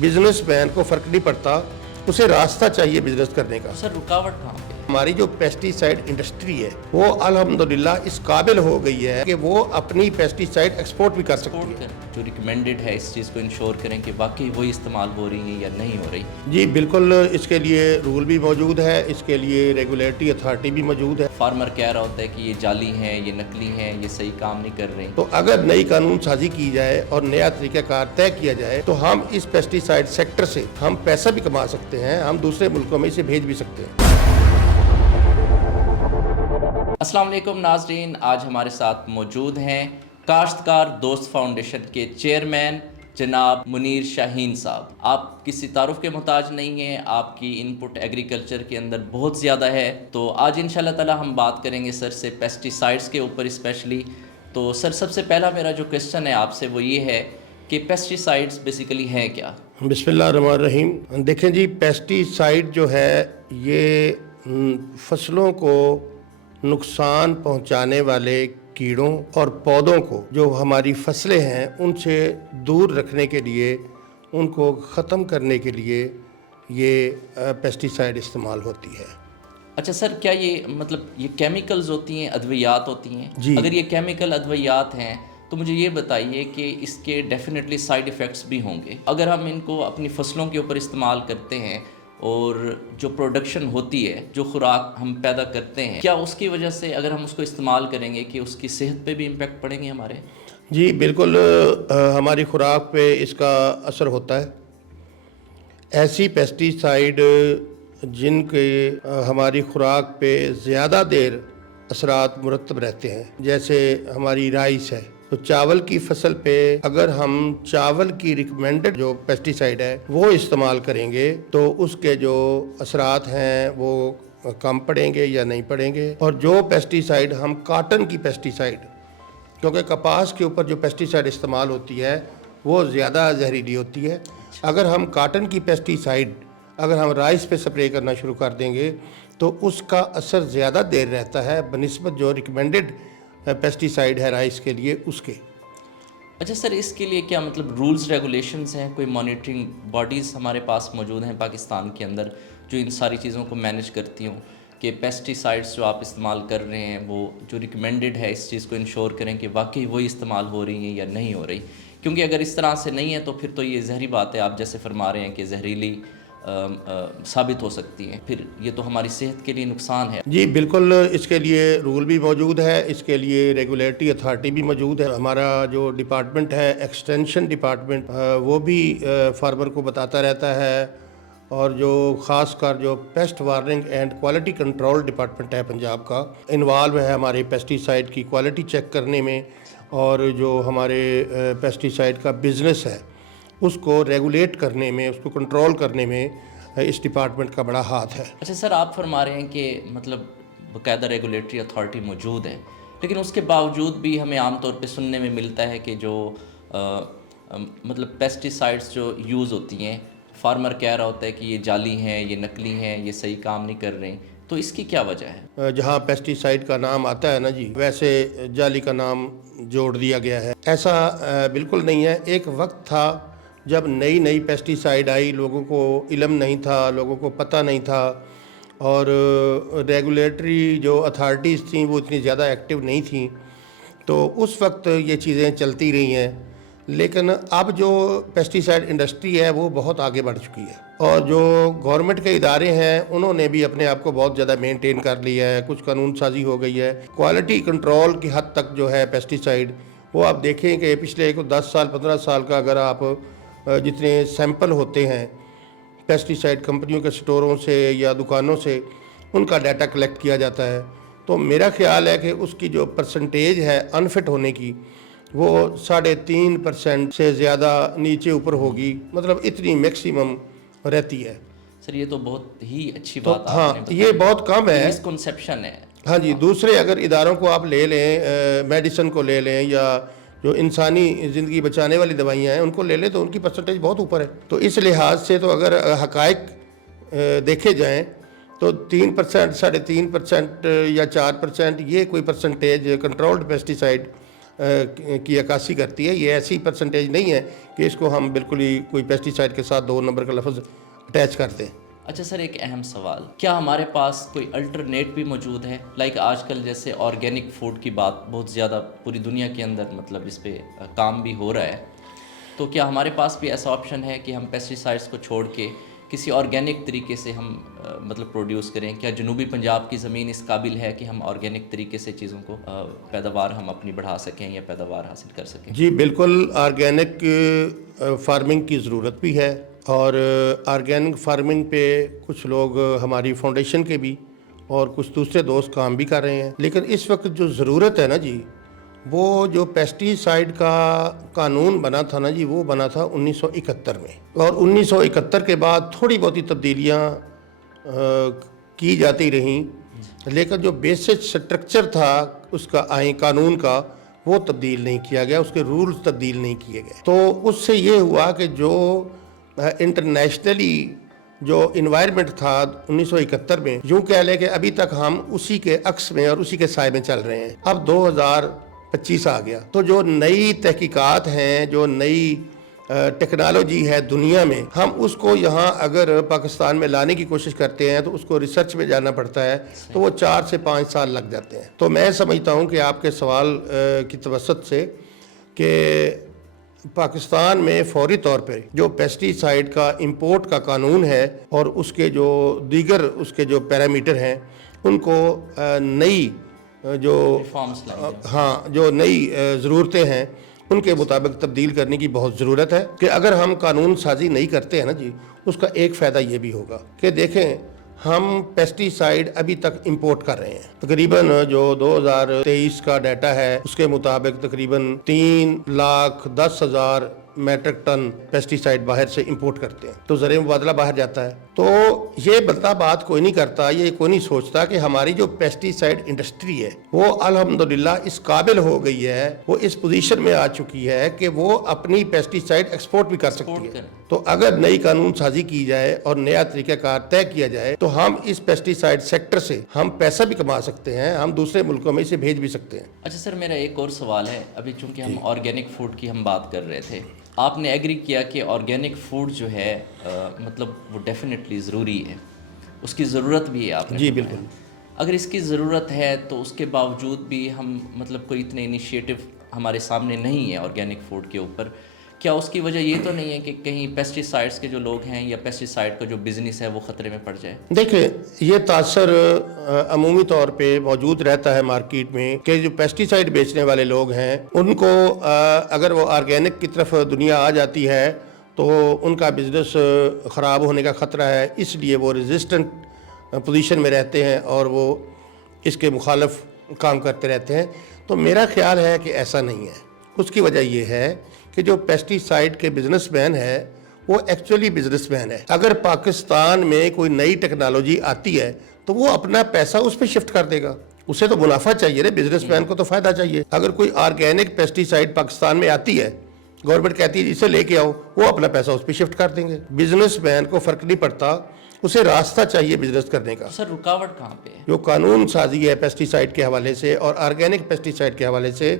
Business man को फर्क नहीं पड़ता, उसे रास्ता चाहिए बिजनेस करने का। सर रुकावट कहाँ पे है? हमारी जो पेस्टिसाइड इंडस्ट्री है वो अल्हम्दुलिल्लाह इस काबिल हो गई है कि वो अपनी पेस्टिसाइड एक्सपोर्ट भी कर सकती है। जो रिकमेंडेड है इस चीज़ को इंश्योर करें कि वाकई वही इस्तेमाल हो रही है या नहीं हो रही। जी बिल्कुल, इसके लिए रूल भी मौजूद है, इसके लिए रेगुलेटरी अथॉरिटी भी मौजूद है। फार्मर कह रहा होता है कि ये जाली हैं, ये नकली हैं, ये सही काम नहीं कर रही। तो अगर नई कानून साजी की जाए और नया तरीक़ाकार तय किया जाए तो हम इस पेस्टिसाइड सेक्टर से हम पैसा भी कमा सकते हैं, हम दूसरे मुल्कों में इसे भेज भी सकते हैं। अस्सलाम वालेकुम नाज़रीन, आज हमारे साथ मौजूद हैं काश्तकार दोस्त फाउंडेशन के चेयरमैन जनाब मुनीर शाहीन साहब। आप किसी तारुफ के मोहताज नहीं हैं, आपकी इनपुट एग्रीकल्चर के अंदर बहुत ज़्यादा है। तो आज इंशाल्लाह ताला हम बात करेंगे सर से पेस्टिसाइड्स के ऊपर स्पेशली। तो सर सबसे पहला मेरा जो क्वेश्चन है आपसे वो ये है कि पेस्टिसाइड्स बेसिकली हैं क्या? बिस्मिल्लाहिर्रहमानिर्रहीम। देखें जी, पेस्टिसाइड जो है ये फसलों को नुकसान पहुंचाने वाले कीड़ों और पौधों को, जो हमारी फसलें हैं उनसे दूर रखने के लिए, उनको ख़त्म करने के लिए ये पेस्टिसाइड इस्तेमाल होती है। अच्छा सर, क्या ये मतलब ये केमिकल्स होती हैं, अद्वियात होती हैं? जी। अगर ये केमिकल अद्वियात हैं तो मुझे ये बताइए कि इसके डेफिनेटली साइड इफ़ेक्ट्स भी होंगे। अगर हम इनको अपनी फसलों के ऊपर इस्तेमाल करते हैं और जो प्रोडक्शन होती है, जो खुराक हम पैदा करते हैं, क्या उसकी वजह से अगर हम उसको इस्तेमाल करेंगे कि उसकी सेहत पे भी इम्पेक्ट पड़ेंगे हमारे? जी बिल्कुल, हमारी खुराक पे इसका असर होता है। ऐसी पेस्टिसाइड जिनके हमारी खुराक पे ज़्यादा देर असरात मुरतब रहते हैं, जैसे हमारी राइस है, तो चावल की फसल पे अगर हम चावल की रिकमेंडेड जो पेस्टिसाइड है वो इस्तेमाल करेंगे तो उसके जो असरात हैं वो कम पड़ेंगे या नहीं पड़ेंगे। और जो पेस्टिसाइड हम कॉटन की पेस्टिसाइड, क्योंकि कपास के ऊपर जो पेस्टिसाइड इस्तेमाल होती है वो ज़्यादा जहरीली होती है, अगर हम कॉटन की पेस्टिसाइड अगर हम राइस पे स्प्रे करना शुरू कर देंगे तो उसका असर ज़्यादा देर रहता है बनिस्बत जो रिकमेंडेड पेस्टिसाइड है राइस के लिए उसके। अच्छा सर, इसके लिए क्या मतलब रूल्स रेगुलेशंस हैं? कोई मॉनिटरिंग बॉडीज़ हमारे पास मौजूद हैं पाकिस्तान के अंदर जो इन सारी चीज़ों को मैनेज करती हों कि पेस्टिसाइड्स जो आप इस्तेमाल कर रहे हैं वो जो रिकमेंडेड है इस चीज़ को इंश्योर करें कि वाकई वही इस्तेमाल हो रही हैं या नहीं हो रही? क्योंकि अगर इस तरह से नहीं है तो फिर तो ये जहरी बात है, आप जैसे फरमा रहे हैं कि जहरीली साबित हो सकती हैं, फिर ये तो हमारी सेहत के लिए नुकसान है। जी बिल्कुल, इसके लिए रूल भी मौजूद है, इसके लिए रेगुलेटरी अथॉरिटी भी मौजूद है। हमारा जो डिपार्टमेंट है एक्सटेंशन डिपार्टमेंट, वो भी फार्मर को बताता रहता है। और जो ख़ास कर जो paste warning and quality control department है पंजाब का, इन्वॉल्व है हमारे पेस्टिसाइड की क्वालिटी चेक करने में, और जो हमारे पेस्टिसाइड का बिज़नेस है उसको रेगुलेट करने में, उसको कंट्रोल करने में इस डिपार्टमेंट का बड़ा हाथ है। अच्छा सर, आप फरमा रहे हैं कि मतलब बाकायदा रेगुलेटरी अथॉरिटी मौजूद है, लेकिन उसके बावजूद भी हमें आमतौर पे सुनने में मिलता है कि जो मतलब पेस्टिसाइड्स जो यूज़ होती हैं, फार्मर कह रहा होता है कि ये जाली हैं, ये नकली हैं, ये सही काम नहीं कर रही। तो इसकी क्या वजह है? जहाँ पेस्टिसाइड का नाम आता है ना जी, वैसे जाली का नाम जोड़ दिया गया है। ऐसा बिल्कुल नहीं है। एक वक्त था जब नई नई पेस्टिसाइड आई, लोगों को इल्म नहीं था, लोगों को पता नहीं था, और रेगुलेटरी जो अथॉरिटीज़ थी वो इतनी ज़्यादा एक्टिव नहीं थी, तो उस वक्त ये चीज़ें चलती रही हैं। लेकिन अब जो पेस्टिसाइड इंडस्ट्री है वो बहुत आगे बढ़ चुकी है, और जो गवर्नमेंट के इदारे हैं उन्होंने भी अपने आप को बहुत ज़्यादा मेंटेन कर लिया है, कुछ कानून साजी हो गई है। क्वालिटी कंट्रोल की हद तक जो है पेस्टिसाइड, वो आप देखें कि पिछले 10 साल 15 साल का अगर आप जितने सैंपल होते हैं पेस्टिसाइड कंपनियों के स्टोरों से या दुकानों से, उनका डाटा कलेक्ट किया जाता है, तो मेरा ख्याल है कि उसकी जो परसेंटेज है अनफिट होने की वो 3.5% से ज़्यादा नीचे ऊपर होगी, मतलब इतनी मैक्सिमम रहती है। सर ये तो बहुत ही अच्छी तो बात हाँ, आपने बताई। ये बहुत कम है। मिसकंसेप्शन है। हाँ जी, दूसरे अगर इदारों को आप ले लें, मेडिसिन को ले लें, या जो इंसानी ज़िंदगी बचाने वाली दवाइयाँ हैं उनको ले लें, तो उनकी परसेंटेज बहुत ऊपर है। तो इस लिहाज से तो अगर हक़ाइक़ देखे जाएँ तो 3%, 3.5% या 4% ये कोई परसेंटेज कंट्रोल्ड पेस्टिसाइड کی عکاسی کرتی ہے. یہ ایسی پرسنٹیج نہیں ہے کہ اس کو ہم بالکل ہی کوئی پیسٹی سائڈ کے ساتھ 2 نمبر کا لفظ اٹیچ کر دیں. اچھا سر، ایک اہم سوال، کیا ہمارے پاس کوئی الٹرنیٹ بھی موجود ہے؟ لائک آج کل جیسے آرگینک فوڈ کی بات بہت زیادہ پوری دنیا کے اندر مطلب اس پہ کام بھی ہو رہا ہے، تو کیا ہمارے پاس بھی ایسا آپشن ہے کہ ہم پیسٹی سائڈس کو چھوڑ کے کسی آرگینک طریقے سے ہم مطلب پروڈیوس کریں؟ کیا جنوبی پنجاب کی زمین اس قابل ہے کہ ہم آرگینک طریقے سے چیزوں کو پیداوار ہم اپنی بڑھا سکیں یا پیداوار حاصل کر سکیں؟ جی بالکل، آرگینک فارمنگ کی ضرورت بھی ہے، اور آرگینک فارمنگ پہ کچھ لوگ ہماری فاؤنڈیشن کے بھی اور کچھ دوسرے دوست کام بھی کر رہے ہیں. لیکن اس وقت جو ضرورت ہے نا جی، وہ جو پیسٹی سائڈ کا قانون بنا تھا نا جی، وہ بنا تھا 1971 میں، اور 1971 کے بعد تھوڑی بہت تبدیلیاں کی جاتی رہیں، لیکن جو بیسک سٹرکچر تھا اس کا آئین قانون کا، وہ تبدیل نہیں کیا گیا، اس کے رولز تبدیل نہیں کیے گئے. تو اس سے یہ ہوا کہ جو انٹرنیشنلی جو انوائرمنٹ تھا 1971 میں، یوں کہہ لیں کہ ابھی تک ہم اسی کے عکس میں اور اسی کے سائے میں چل رہے ہیں. اب 2025 آ گیا، تو جو نئی تحقیقات ہیں، جو نئی ٹیکنالوجی ہے دنیا میں، ہم اس کو یہاں اگر پاکستان میں لانے کی کوشش کرتے ہیں تو اس کو ریسرچ میں جانا پڑتا ہے، تو وہ 4 سے 5 سال لگ جاتے ہیں. تو میں سمجھتا ہوں کہ آپ کے سوال کی توسط سے کہ پاکستان میں فوری طور پہ جو پیسٹی سائڈ کا امپورٹ کا قانون ہے اور اس کے جو دیگر اس کے جو پیرامیٹر ہیں، ان کو نئی جو جو نئی ضرورتیں ہیں ان کے مطابق تبدیل کرنے کی بہت ضرورت ہے. کہ اگر ہم قانون سازی نہیں کرتے ہیں نا جی، اس کا ایک فائدہ یہ بھی ہوگا کہ دیکھیں ہم پیسٹی سائڈ ابھی تک امپورٹ کر رہے ہیں. تقریباً جو 2023 کا ڈیٹا ہے اس کے مطابق تقریباً 3,10,000 میٹرک ٹن پیسٹی سائڈ باہر سے امپورٹ کرتے ہیں. تو زرعی مبادلہ باہر جاتا ہے. تو یہ بلتا بات کوئی نہیں کرتا، یہ کوئی نہیں سوچتا کہ ہماری جو پیسٹی سائڈ انڈسٹری ہے وہ الحمدللہ اس قابل ہو گئی ہے، وہ اس پوزیشن میں آ چکی ہے کہ وہ اپنی پیسٹی سائڈ ایکسپورٹ بھی کر سکتی ہے. تو اگر نئی قانون سازی کی جائے اور نیا طریقہ کار طے کیا جائے تو ہم اس پیسٹی سائڈ سیکٹر سے ہم پیسہ بھی کما سکتے ہیں، ہم دوسرے ملکوں میں اسے بھیج بھی سکتے ہیں. اچھا سر، میرا ایک اور سوال ہے. ابھی چونکہ ہم آرگینک فوڈ کی ہم بات کر رہے تھے، آپ نے ایگری کیا کہ آرگینک فوڈ جو ہے مطلب وہ ڈیفینیٹلی ضروری ہے، اس کی ضرورت بھی ہے. آپ نے جی بالکل. اگر اس کی ضرورت ہے تو اس کے باوجود بھی ہم مطلب کوئی اتنے انیشیٹو ہمارے سامنے نہیں ہے آرگینک فوڈ کے اوپر. کیا اس کی وجہ یہ تو نہیں ہے کہ کہیں پیسٹی سائڈس کے جو لوگ ہیں یا پیسٹی سائڈ کا جو بزنس ہے وہ خطرے میں پڑ جائے؟ دیکھیں، یہ تاثر عمومی طور پہ موجود رہتا ہے مارکیٹ میں کہ جو پیسٹی سائڈ بیچنے والے لوگ ہیں ان کو اگر وہ آرگینک کی طرف دنیا آ جاتی ہے تو ان کا بزنس خراب ہونے کا خطرہ ہے، اس لیے وہ ریزسٹنٹ پوزیشن میں رہتے ہیں اور وہ اس کے مخالف کام کرتے رہتے ہیں. تو میرا خیال ہے کہ ایسا نہیں ہے. اس کی وجہ یہ ہے کہ جو پیسٹی سائڈ کے بزنس مین ہے وہ ایکچولی بزنس مین ہے. اگر پاکستان میں کوئی نئی ٹیکنالوجی آتی ہے تو وہ اپنا پیسہ اس پہ شفٹ کر دے گا. اسے تو منافع چاہیے نا، بزنس مین کو تو فائدہ چاہیے. اگر کوئی آرگینک پیسٹی سائڈ پاکستان میں آتی ہے، گورنمنٹ کہتی ہے اسے لے کے آؤ، وہ اپنا پیسہ اس پہ شفٹ کر دیں گے. بزنس مین کو فرق نہیں پڑتا، اسے راستہ چاہیے بزنس کرنے کا. سر رکاوٹ کہاں پہ ہے؟ جو قانون سازی ہے پیسٹی سائڈ کے حوالے سے اور آرگینک پیسٹی سائڈ کے حوالے سے،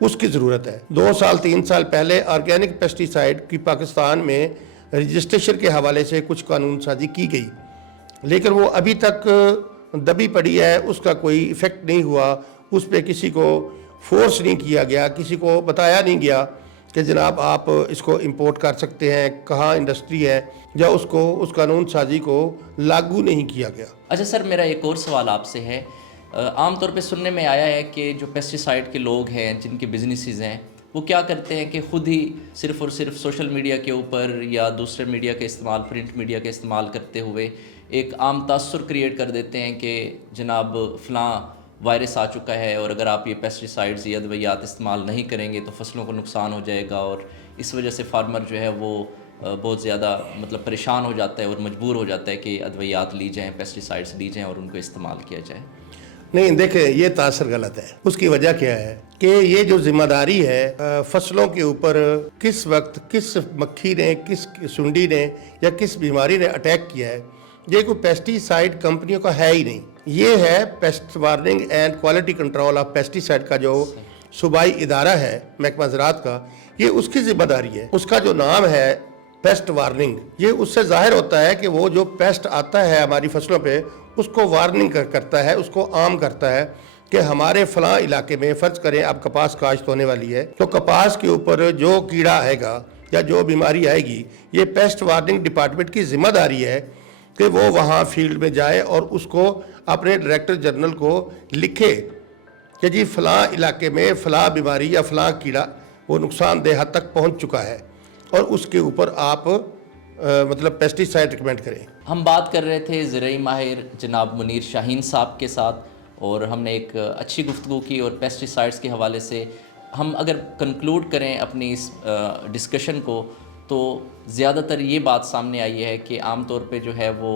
اس کی ضرورت ہے. 2 سال 3 سال پہلے آرگینک پیسٹی سائڈ کی پاکستان میں رجسٹریشن کے حوالے سے کچھ قانون سازی کی گئی، لیکن وہ ابھی تک دبی پڑی ہے، اس کا کوئی ایفیکٹ نہیں ہوا. اس پہ کسی کو فورس نہیں کیا گیا، کسی کو بتایا نہیں گیا کہ جناب آپ اس کو امپورٹ کر سکتے ہیں، کہاں انڈسٹری ہے، یا اس کو اس قانون سازی کو لاگو نہیں کیا گیا. اچھا سر، میرا ایک اور سوال آپ سے ہے. عام طور پہ سننے میں آیا ہے کہ جو پیسٹی سائڈ کے لوگ ہیں جن کے بزنسز ہیں وہ کیا کرتے ہیں کہ خود ہی صرف اور صرف سوشل میڈیا کے اوپر یا دوسرے میڈیا کا استعمال، پرنٹ میڈیا کا استعمال کرتے ہوئے ایک عام تاثر کریٹ کر دیتے ہیں کہ جناب فلاں وائرس آ چکا ہے اور اگر آپ یہ پیسٹی سائڈز یا ادویات استعمال نہیں کریں گے تو فصلوں کو نقصان ہو جائے گا، اور اس وجہ سے فارمر جو ہے وہ بہت زیادہ مطلب پریشان ہو جاتا ہے اور مجبور ہو جاتا ہے کہ ادویات لی جائیں، پیسٹی سائڈز لی جائیں اور ان کو استعمال کیا جائے. نہیں، دیکھیں یہ تاثر غلط ہے. اس کی وجہ کیا ہے کہ یہ جو ذمہ داری ہے فصلوں کے اوپر کس وقت کس مکھی نے، کس سنڈی نے یا کس بیماری نے اٹیک کیا ہے، یہ کوئی پیسٹی سائڈ کمپنیوں کا ہے ہی نہیں. یہ ہے pest warning and quality control of pesticide کا جو सूबाई इदारा है महकमा ज़राअत का, ये उसकी ज़िम्मेदारी है। उसका जो नाम है पेस्ट वार्निंग, ये उससे ज़ाहिर होता है कि वो जो पेस्ट आता है हमारी फसलों पे उसको वार्निंग करता है, उसको आम करता है कि हमारे फ़लाँ इलाके में फ़र्ज़ करें अब कपास काश्त होने वाली है तो कपास के ऊपर जो कीड़ा आएगा या जो बीमारी आएगी, ये पेस्ट वार्निंग डिपार्टमेंट की ज़िम्मेदारी है कि वो वहाँ फील्ड में जाए और उसको अपने डायरेक्टर जनरल को लिखे कि जी फ़लाँ इलाके में फ़लाँ बीमारी या फ़लाँ कीड़ा वो नुकसानदेह हद तक पहुँच चुका है और उसके ऊपर आप मतलब पेस्टिसाइड रिकमेंड करें। हम बात कर रहे थे ज़रई माहिर जनाब मुनीर शाहीन साहब के साथ और हमने एक अच्छी गुफ्तगू की और पेस्टिसाइड्स के हवाले से हम अगर कंक्लूड करें अपनी इस डिस्कशन को तो ज़्यादातर ये बात सामने आई है कि आम तौर पे जो है वो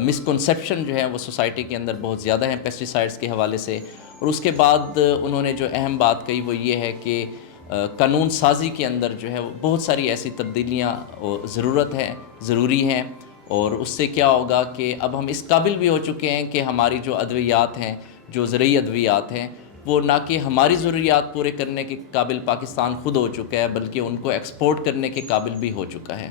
मिसकंसेप्शन जो है वो सोसाइटी के अंदर बहुत ज़्यादा है पेस्टिसाइड्स के हवाले से। और उसके बाद उन्होंने जो अहम बात कही वो ये है कि कानून साजी के अंदर जो है वो बहुत सारी ऐसी तब्दीलियाँ ज़रूरत है, ज़रूरी हैं और उससे क्या होगा कि अब हम इस काबिल भी हो चुके हैं कि हमारी जो अद्वियात हैं, जो ज़रई अद्वियात हैं, वो ना कि हमारी ज़रूरियात पूरे करने के काबिल पाकिस्तान ख़ुद हो चुका है बल्कि उनको एक्सपोर्ट करने के काबिल भी हो चुका है।